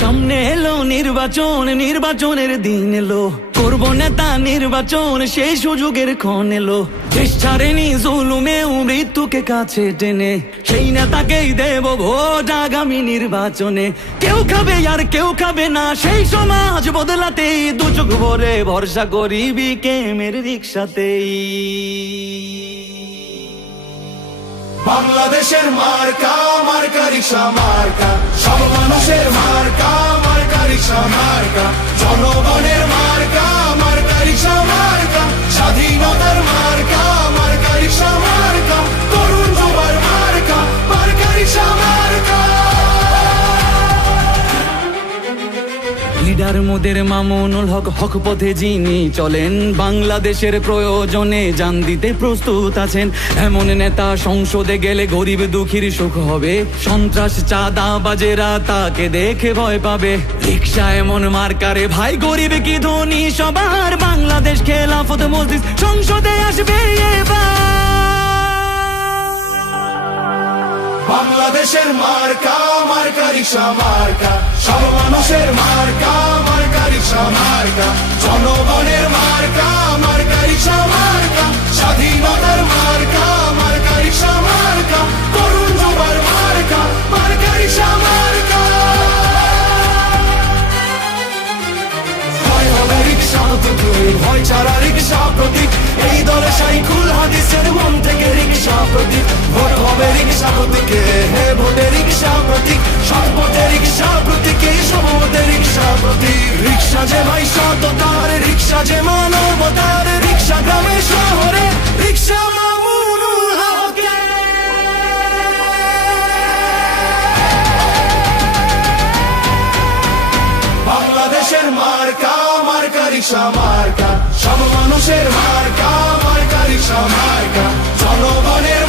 সামনে এলো নির্বাচন, নির্বাচনের দিন এলো, করব নেতা নির্বাচন, সেই সুযোগের ক্ষণ এলো। দেশ ছাড়েনি জুলুমেও মৃত্যুকে কাছে টেনে, সেই নেতাকেই দেব ভোট আগামী নির্বাচনে। কেউ খাবে আর কেউ খাবে না, সেই সমাজ বদলাতেই দু চোখ ভরে ভরসা করি বিকেমের রিক্সাতেই। বাংলাদেশের মার্কা, মার্কা রিক্সা মার্কা, সব মানুষের মার্কা, মার্কা রিক্সা মার্কা, জনগণের মার্কা, মার্কা রিক্সা মার্কা, স্বাধীনতার মার্কা, মার্কা রিক্সা মার্কা, তরুণ যুবার মার্কা, মার্কা রিক্সা মার্কা। লিডার মোদের মামুনুল হক, হক পথে যিনি চলেন, বাংলাদেশের প্রয়োজনে জান দিতে প্রস্তুত আছেন। এমন নেতা সংসদে গেলে গরিব দুঃখীর সুখ হবে, সন্ত্রাস চাঁদাবাজেরা তাকে দেখে ভয় পাবে। রিক্সা এমন মার্কারে ভাই, গরিব কি ধনী সবার, বাংলাদেশ খেলাফত মজলিস সংসদে আসবে এবার। বাংলাদেশের মার্কা, মার্কা রিক্সা মার্কা, সব মানুষের মার্কা, মার্কা রিক্সা মার্কা, জনগণের মার্কা, মার্কা রিক্সা মার্কা, স্বাধীনতার মার্কা, মার্কা রিক্সা মার্কা, তরুণ যুবার মার্কা, মার্কা রিক্সা মার্কা। ভয় হবে রিক্সা থেকে, ভয় ছাড়া রিক্সা প্রতীক, এই দলে সাইকুল হাদিসের মন থেকে রিক্সা প্রতীক। ভোট হবে রিক্সা প্রতীকে, হে ভোটে রিক্সা প্রতীক, সৎপথে রিক্সা প্রতীক, এই সবতে রিক্সা প্রতীক। রিক্সা যে ভাই সততার, রিক্সা যে মানবতার, রিক্সা গ্রামে শহরে, রিক্সা মামুনুল হকের। বাংলাদেশের মার্কা, মার্কা রিক্সা মার্কা, সব মানুষের মার্কা, মার্কা রিক্সা মার্কা, জনগণের